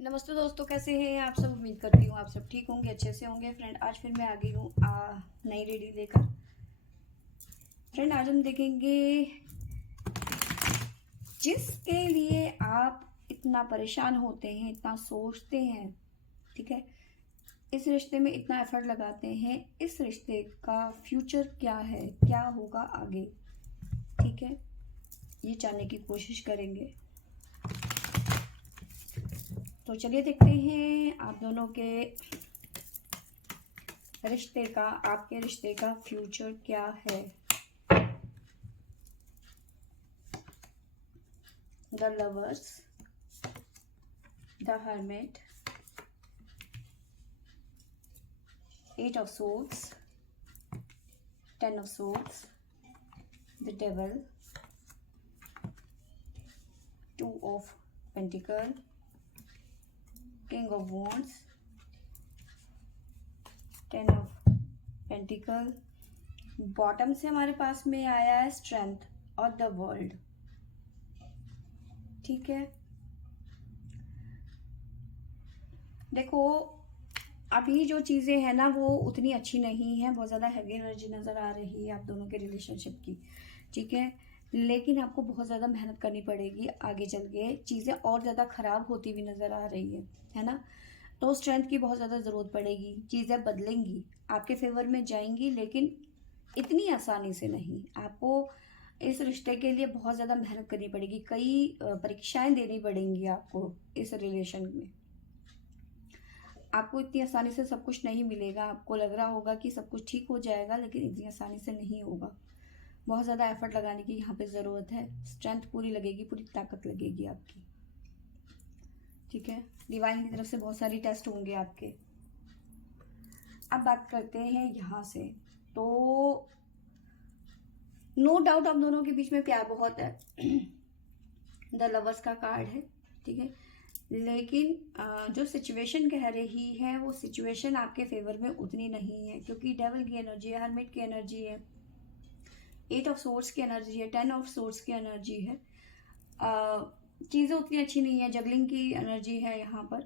नमस्ते दोस्तों, कैसे हैं आप सब। उम्मीद करती हूँ आप सब ठीक होंगे, अच्छे से होंगे। फ्रेंड, आज फिर मैं आ गई हूँ नई रीडिंग लेकर। फ्रेंड, आज हम देखेंगे जिसके लिए आप इतना परेशान होते हैं, इतना सोचते हैं, ठीक है, इस रिश्ते में इतना एफर्ट लगाते हैं, इस रिश्ते का फ्यूचर क्या है, क्या होगा आगे, ठीक है, ये जानने की कोशिश करेंगे। तो चलिए देखते हैं आप दोनों के रिश्ते का, आपके रिश्ते का फ्यूचर क्या है। The lovers, the hermit, eight of swords, ten of swords, the devil, two of pentacle, king of wands, ten of pentacle. Bottom से हमारे पास में आया है स्ट्रेंथ और द वर्ल्ड, ठीक है। देखो, अभी जो चीज़ें हैं ना वो उतनी अच्छी नहीं है, बहुत ज़्यादा हैवी एनर्जी नज़र आ रही है आप दोनों के रिलेशनशिप की, ठीक है। लेकिन आपको बहुत ज़्यादा मेहनत करनी पड़ेगी, आगे चल के चीज़ें और ज़्यादा ख़राब होती हुई नज़र आ रही है ना। तो स्ट्रेंथ की बहुत ज़्यादा ज़रूरत पड़ेगी, चीज़ें बदलेंगी, आपके फेवर में जाएंगी, लेकिन इतनी आसानी से नहीं। आपको इस रिश्ते के लिए बहुत ज़्यादा मेहनत करनी पड़ेगी, कई परीक्षाएं देनी पड़ेंगी आपको इस रिलेशन में। आपको इतनी आसानी से सब कुछ नहीं मिलेगा। आपको लग रहा होगा कि सब कुछ ठीक हो जाएगा, लेकिन इतनी आसानी से नहीं होगा। बहुत ज़्यादा एफर्ट लगाने की यहाँ पे ज़रूरत है। स्ट्रेंथ पूरी लगेगी, पूरी ताकत लगेगी आपकी, ठीक है। डिवाइन की तरफ से बहुत सारी टेस्ट होंगे आपके। अब बात करते हैं यहाँ से, तो नो डाउट आप दोनों के बीच में प्यार बहुत है। द लवर्स का कार्ड है, ठीक है। लेकिन जो सिचुएशन कह रही है वो सिचुएशन आपके फेवर में उतनी नहीं है, क्योंकि डेविल की एनर्जी है, हर्मिट की एनर्जी है, एट ऑफ सोर्ड्स की एनर्जी है, टेन ऑफ सोर्ड्स की एनर्जी है। चीज़ें उतनी अच्छी नहीं है, जगलिंग की एनर्जी है यहाँ पर,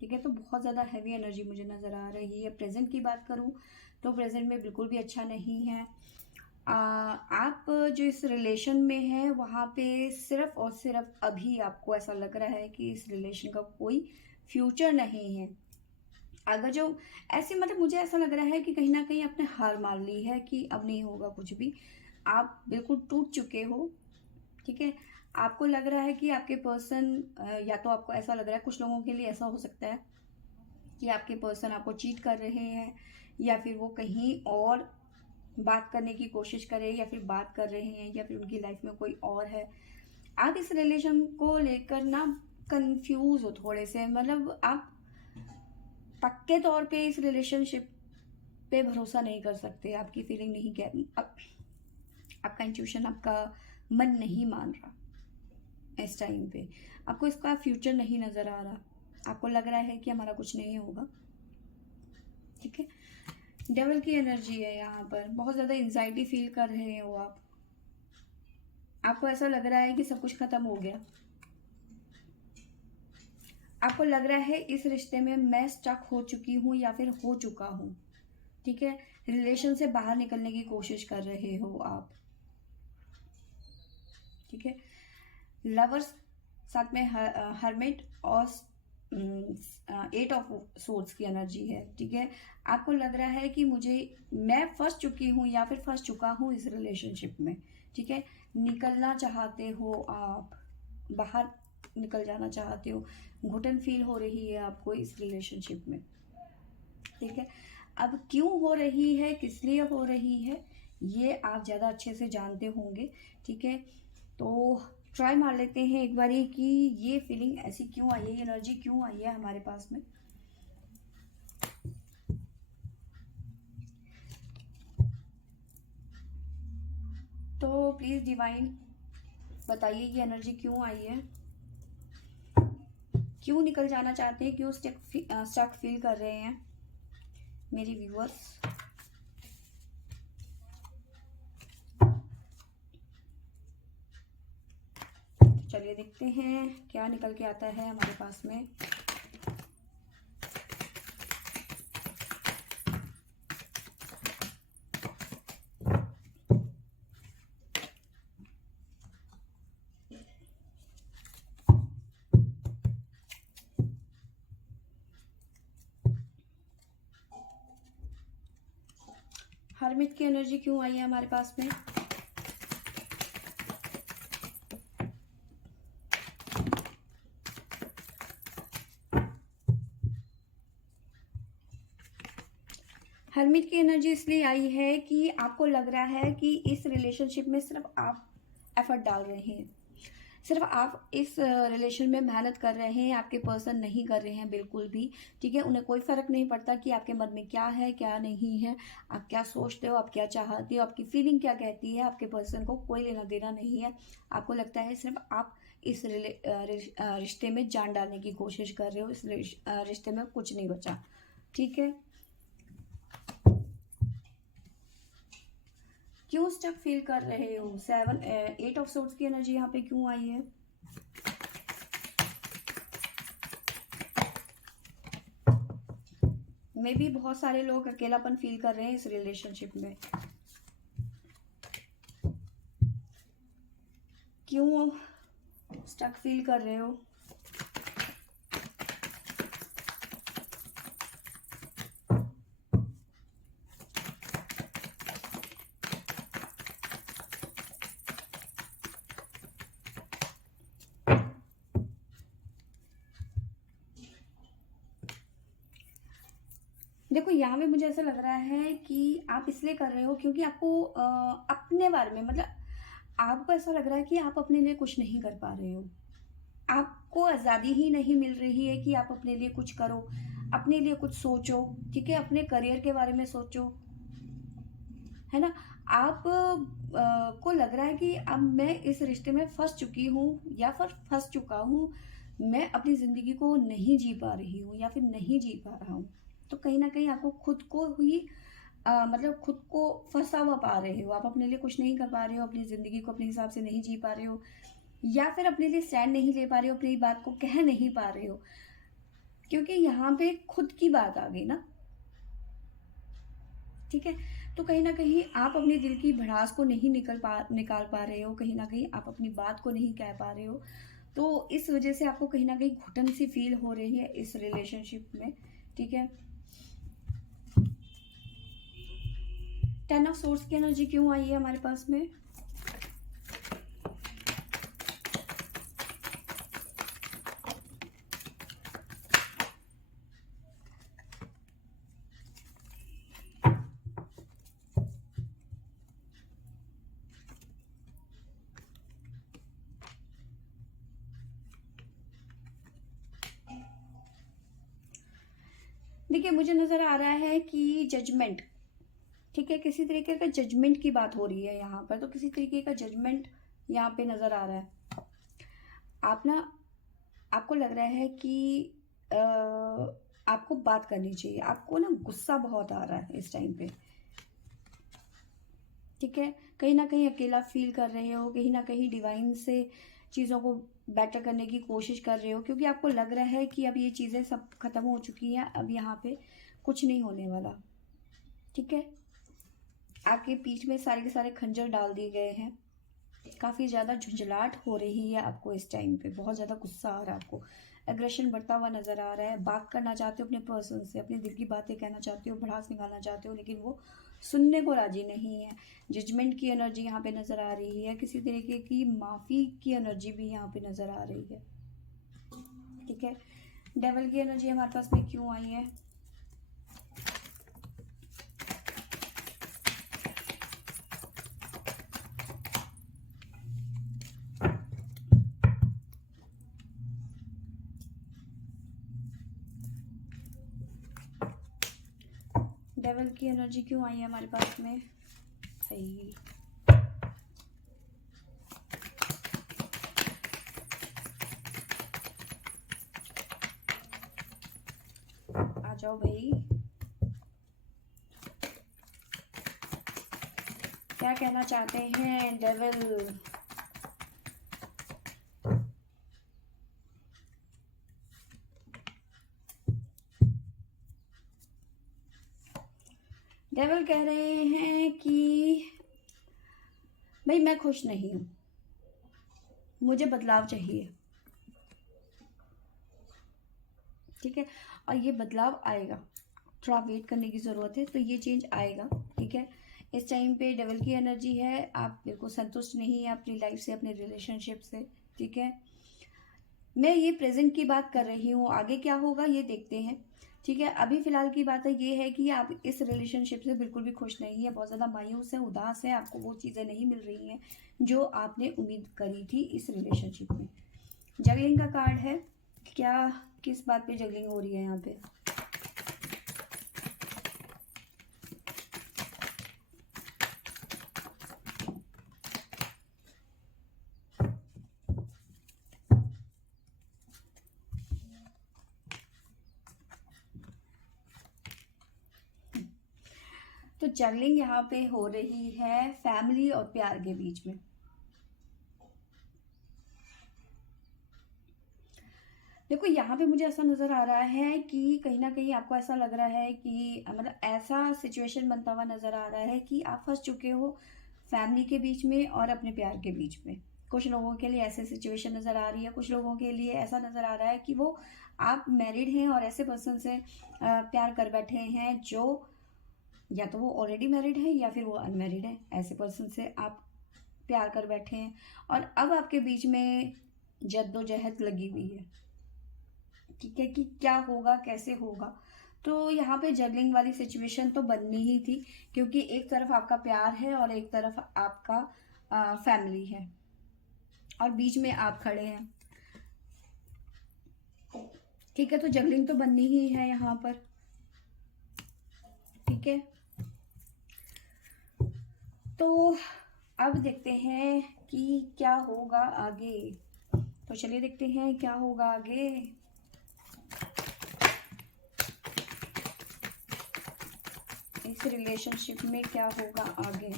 ठीक है। तो बहुत ज़्यादा हैवी एनर्जी मुझे नज़र आ रही है। प्रेजेंट की बात करूँ तो प्रेजेंट में बिल्कुल भी अच्छा नहीं है। आप जो इस रिलेशन में है वहाँ पे सिर्फ और सिर्फ अभी आपको ऐसा लग रहा है कि इस रिलेशन का कोई फ्यूचर नहीं है। अगर जो ऐसे मतलब मुझे ऐसा लग रहा है कि कहीं ना कहीं आपने हार मान ली है कि अब नहीं होगा कुछ भी, आप बिल्कुल टूट चुके हो, ठीक है। आपको लग रहा है कि आपके पर्सन, या तो आपको ऐसा लग रहा है, कुछ लोगों के लिए ऐसा हो सकता है कि आपके पर्सन आपको चीट कर रहे हैं, या फिर वो कहीं और बात करने की कोशिश करें, या फिर बात कर रहे हैं, या फिर उनकी लाइफ में कोई और है। आप इस रिलेशन को लेकर ना कंफ्यूज हो थोड़े से, मतलब आप पक्के तौर पे इस रिलेशनशिप पे भरोसा नहीं कर सकते। आपकी फीलिंग नहीं कह, आपका इंट्यूशन, आपका मन नहीं मान रहा इस टाइम पे। आपको इसका फ्यूचर नहीं नजर आ रहा, आपको लग रहा है कि हमारा कुछ नहीं होगा, ठीक है। डेविल की एनर्जी है यहाँ पर, बहुत ज़्यादा एंजाइटी फील कर रहे हो आप। आपको ऐसा लग रहा है कि सब कुछ खत्म हो गया। आपको लग रहा है इस रिश्ते में मैं स्टक हो चुकी हूँ या फिर हो चुका हूँ, ठीक है। रिलेशन से बाहर निकलने की कोशिश कर रहे हो आप, ठीक है। लवर्स, साथ में हर्मिट और एट ऑफ सोर्ड्स की एनर्जी है, ठीक है। आपको लग रहा है कि मैं फंस चुकी हूँ या फिर फंस चुका हूँ इस रिलेशनशिप में, ठीक है। निकलना चाहते हो आप, बाहर निकल जाना चाहते हो, घुटन फील हो रही है आपको इस रिलेशनशिप में, ठीक है। अब क्यों हो रही है, किस लिए हो रही है, ये आप ज़्यादा अच्छे से जानते होंगे, ठीक है। तो ट्राई मार लेते हैं एक बारी कि ये फीलिंग ऐसी क्यों आई है, ये एनर्जी क्यों आई है हमारे पास में। तो प्लीज़ डिवाइन बताइए ये एनर्जी क्यों आई है, क्यों निकल जाना चाहते हैं, क्यों स्टक फील कर रहे हैं मेरी व्यूअर्स। चलिए देखते हैं क्या निकल के आता है हमारे पास में। हर्मिट की एनर्जी क्यों आई है हमारे पास में? हर्मिट की एनर्जी इसलिए आई है कि आपको लग रहा है कि इस रिलेशनशिप में सिर्फ आप एफर्ट डाल रहे हैं, सिर्फ आप इस रिलेशन में मेहनत कर रहे हैं, आपके पर्सन नहीं कर रहे हैं बिल्कुल भी। ठीक है, उन्हें कोई फ़र्क नहीं पड़ता कि आपके मन में क्या है क्या नहीं है, आप क्या सोचते हो, आप क्या चाहते हो, आपकी फीलिंग क्या कहती है, आपके पर्सन को कोई लेना देना नहीं है। आपको लगता है सिर्फ आप इस रिश्ते में जान डालने की कोशिश कर रहे हो, इस रिश्ते में कुछ नहीं बचा। ठीक है, क्यों स्टक फील कर रहे हो? 8 ऑफ सोर्ड्स की एनर्जी यहाँ पे क्यों आई है? मे भी बहुत सारे लोग अकेलापन फील कर रहे हैं इस रिलेशनशिप में। क्यों स्टक फील कर रहे हो? देखो यहाँ पे मुझे ऐसा लग रहा है कि आप इसलिए कर रहे हो क्योंकि आपको अपने बारे में, मतलब आपको ऐसा लग रहा है कि आप अपने लिए कुछ नहीं कर पा रहे हो, आपको आज़ादी ही नहीं मिल रही है कि आप अपने लिए कुछ करो, अपने लिए कुछ सोचो। ठीक है, अपने करियर के बारे में सोचो, है ना। आप को लग रहा है कि अब मैं इस रिश्ते में फंस चुकी हूँ या फिर फंस चुका हूँ, मैं अपनी ज़िंदगी को नहीं जी पा रही हूँ या फिर नहीं जी पा रहा हूँ। तो कहीं ना कहीं आपको खुद को ही मतलब खुद को फंसा हुआ पा रहे हो, आप अपने लिए कुछ नहीं कर पा रहे हो, अपनी ज़िंदगी को अपने हिसाब से नहीं जी पा रहे हो, या फिर अपने लिए स्टैंड नहीं ले पा रहे हो, अपनी बात को कह नहीं पा रहे हो, क्योंकि यहाँ पे खुद की बात आ गई ना। ठीक है, तो कहीं ना कहीं आप अपने दिल की भड़ास को नहीं निकाल पा रहे हो, कहीं ना कहीं आप अपनी बात को नहीं कह पा रहे हो। तो इस वजह से आपको कहीं ना कहीं घुटन सी फील हो रही है इस रिलेशनशिप में। ठीक है, 10 ऑफ सोर्स की एनर्जी क्यों आई है हमारे पास में? देखिए, मुझे नजर आ रहा है कि जजमेंट, ठीक है, किसी तरीके का जजमेंट की बात हो रही है यहाँ पर, तो किसी तरीके का जजमेंट यहाँ पे नजर आ रहा है। आप ना, आपको लग रहा है कि आ, आपको बात करनी चाहिए, आपको ना गुस्सा बहुत आ रहा है इस टाइम पे। ठीक है, कहीं ना कहीं अकेला फील कर रहे हो, कहीं ना कहीं डिवाइन से चीज़ों को बेटर करने की कोशिश कर रहे हो, क्योंकि आपको लग रहा है कि अब ये चीज़ें सब खत्म हो चुकी हैं, अब यहाँ पे कुछ नहीं होने वाला। ठीक है, आपके पीठ में सारे के सारे खंजर डाल दिए गए हैं, काफ़ी ज़्यादा झुंझलाहट हो रही है आपको इस टाइम पे, बहुत ज़्यादा गुस्सा आ रहा है आपको, एग्रेशन बढ़ता हुआ नज़र आ रहा है। बात करना चाहते हो अपने पर्सन से, अपने दिल की बातें कहना चाहते हो, भड़ास निकालना चाहते हो, लेकिन वो सुनने को राजी नहीं है। जजमेंट की एनर्जी यहाँ पे नज़र आ रही है, किसी तरीके की माफ़ी की एनर्जी भी यहाँ पे नज़र आ रही है। ठीक है, डेवल की एनर्जी हमारे पास में क्यों आई है? डेवल की एनर्जी क्यों आई है हमारे पास में? भाई, आ जाओ भाई, क्या कहना चाहते हैं डेविल? डेविल कह रहे हैं कि भाई मैं खुश नहीं हूँ, मुझे बदलाव चाहिए, ठीक है। और ये बदलाव आएगा, थोड़ा वेट करने की ज़रूरत है, तो ये चेंज आएगा, ठीक है। इस टाइम पे डेविल की एनर्जी है, आप बिल्कुल संतुष्ट नहीं है अपनी लाइफ से, अपने रिलेशनशिप से, ठीक है। मैं ये प्रेजेंट की बात कर रही हूँ, आगे क्या होगा ये देखते हैं, ठीक है। अभी फिलहाल की बात है ये है कि आप इस रिलेशनशिप से बिल्कुल भी खुश नहीं है, बहुत ज़्यादा मायूस है, उदास है, आपको वो चीज़ें नहीं मिल रही हैं जो आपने उम्मीद करी थी इस रिलेशनशिप में। जगलिंग का कार्ड है, क्या किस बात पे जगलिंग हो रही है यहाँ पे? तो जगलिंग यहाँ पे हो रही है फैमिली और प्यार के बीच में। देखो यहाँ पे मुझे ऐसा नज़र आ रहा है कि कहीं ना कहीं आपको ऐसा लग रहा है कि मतलब ऐसा सिचुएशन बनता हुआ नज़र आ रहा है कि आप फंस चुके हो फैमिली के बीच में और अपने प्यार के बीच में। कुछ लोगों के लिए ऐसे सिचुएशन नज़र आ रही है, कुछ लोगों के लिए ऐसा नज़र आ रहा है कि वो आप मैरिड हैं और ऐसे पर्सन से प्यार कर बैठे हैं जो या तो वो ऑलरेडी मैरिड है या फिर वो अनमैरिड है, ऐसे पर्सन से आप प्यार कर बैठे हैं और अब आपके बीच में जद्दोजहद लगी हुई है, ठीक है, कि क्या होगा कैसे होगा। तो यहाँ पे जगलिंग वाली सिचुएशन तो बननी ही थी, क्योंकि एक तरफ आपका प्यार है और एक तरफ आपका फैमिली है और बीच में आप खड़े हैं, ठीक है। तो जगलिंग तो बननी ही है यहाँ पर, ठीक है। तो अब देखते हैं कि क्या होगा आगे, तो चलिए देखते हैं क्या होगा आगे। इस रिलेशनशिप में क्या होगा आगे,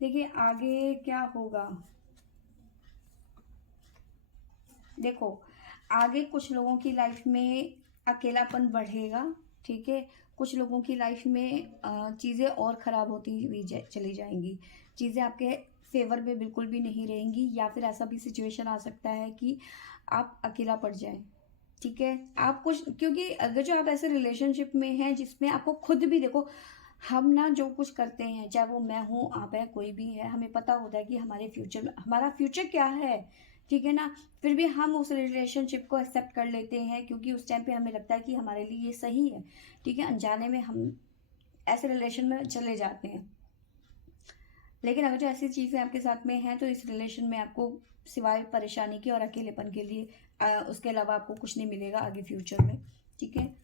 देखिए आगे क्या होगा। देखो आगे कुछ लोगों की लाइफ में अकेलापन बढ़ेगा, ठीक है। कुछ लोगों की लाइफ में चीज़ें और ख़राब होती हुई चली जाएंगी, चीज़ें आपके फेवर में बिल्कुल भी नहीं रहेंगी, या फिर ऐसा भी सिचुएशन आ सकता है कि आप अकेला पड़ जाएं, ठीक है। आप कुछ, क्योंकि अगर जो आप ऐसे रिलेशनशिप में हैं जिसमें आपको खुद भी, देखो हम ना जो कुछ करते हैं, चाहे वो मैं हूँ, आप है, कोई भी है, हमें पता होता है कि हमारे फ्यूचर में हमारा फ्यूचर क्या है, ठीक है ना। फिर भी हम उस रिलेशनशिप को एक्सेप्ट कर लेते हैं क्योंकि उस टाइम पे हमें लगता है कि हमारे लिए ये सही है, ठीक है। अनजाने में हम ऐसे रिलेशन में चले जाते हैं, लेकिन अगर जो ऐसी चीज़ें आपके साथ में हैं तो इस रिलेशन में आपको सिवाय परेशानी के और अकेलेपन के लिए उसके अलावा आपको कुछ नहीं मिलेगा आगे फ्यूचर में, ठीक है।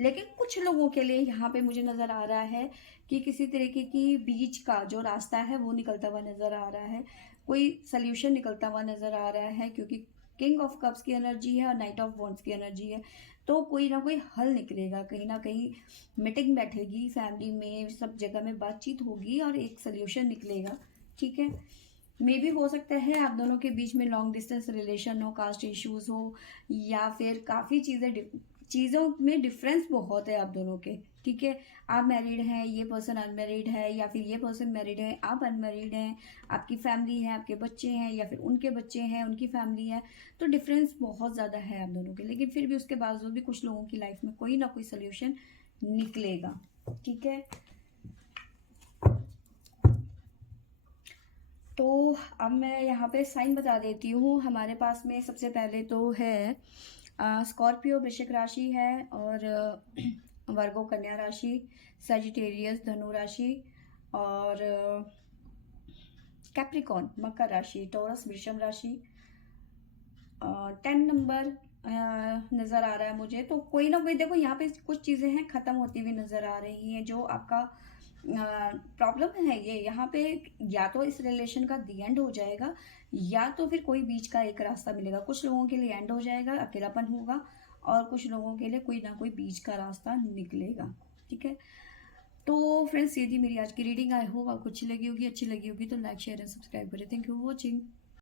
लेकिन कुछ लोगों के लिए यहाँ पे मुझे नज़र आ रहा है कि किसी तरीके की बीच का जो रास्ता है वो निकलता हुआ नज़र आ रहा है, कोई सल्यूशन निकलता हुआ नज़र आ रहा है, क्योंकि किंग ऑफ कप्स की एनर्जी है और नाइट ऑफ वॉन्ड्स की एनर्जी है। तो कोई ना कोई हल निकलेगा, कहीं ना कहीं मीटिंग बैठेगी फैमिली में, सब जगह में बातचीत होगी और एक सल्यूशन निकलेगा, ठीक है। मे भी हो सकता है आप दोनों के बीच में लॉन्ग डिस्टेंस रिलेशन हो, कास्ट इश्यूज हो, या फिर काफ़ी चीज़ों में डिफरेंस बहुत है आप दोनों के, ठीक है। आप मैरिड हैं, ये पर्सन अनमैरिड है, या फिर ये पर्सन मैरिड है, आप अनमैरिड हैं, आपकी फैमिली है, आपके बच्चे हैं, या फिर उनके बच्चे हैं, उनकी फैमिली है। तो डिफरेंस बहुत ज़्यादा है आप दोनों के, लेकिन फिर भी उसके बावजूद भी कुछ लोगों की लाइफ में कोई ना कोई सोल्यूशन निकलेगा, ठीक है। तो अब मैं यहाँ पे साइन बता देती हूँ। हमारे पास में सबसे पहले तो है स्कॉर्पियो वृश्चिक राशि है, और वर्गो कन्या राशि, सजिटेरियस धनु राशि, और कैप्रिकॉन मकर राशि, टॉरस वृषभ राशि। 10 नंबर नज़र आ रहा है मुझे। तो कोई ना कोई, देखो यहाँ पे कुछ चीज़ें हैं ख़त्म होती हुई नज़र आ रही हैं, जो आपका प्रॉब्लम है ये यहाँ पे, या तो इस रिलेशन का दी एंड हो जाएगा, या तो फिर कोई बीच का एक रास्ता मिलेगा। कुछ लोगों के लिए एंड हो जाएगा, अकेलापन होगा, और कुछ लोगों के लिए कोई ना कोई बीच का रास्ता निकलेगा, ठीक है। तो फ्रेंड्स ये थी मेरी आज की रीडिंग। आई होप आपको अच्छी लगी होगी, तो लाइक शेयर एंड सब्सक्राइब करें। Thank you for watching.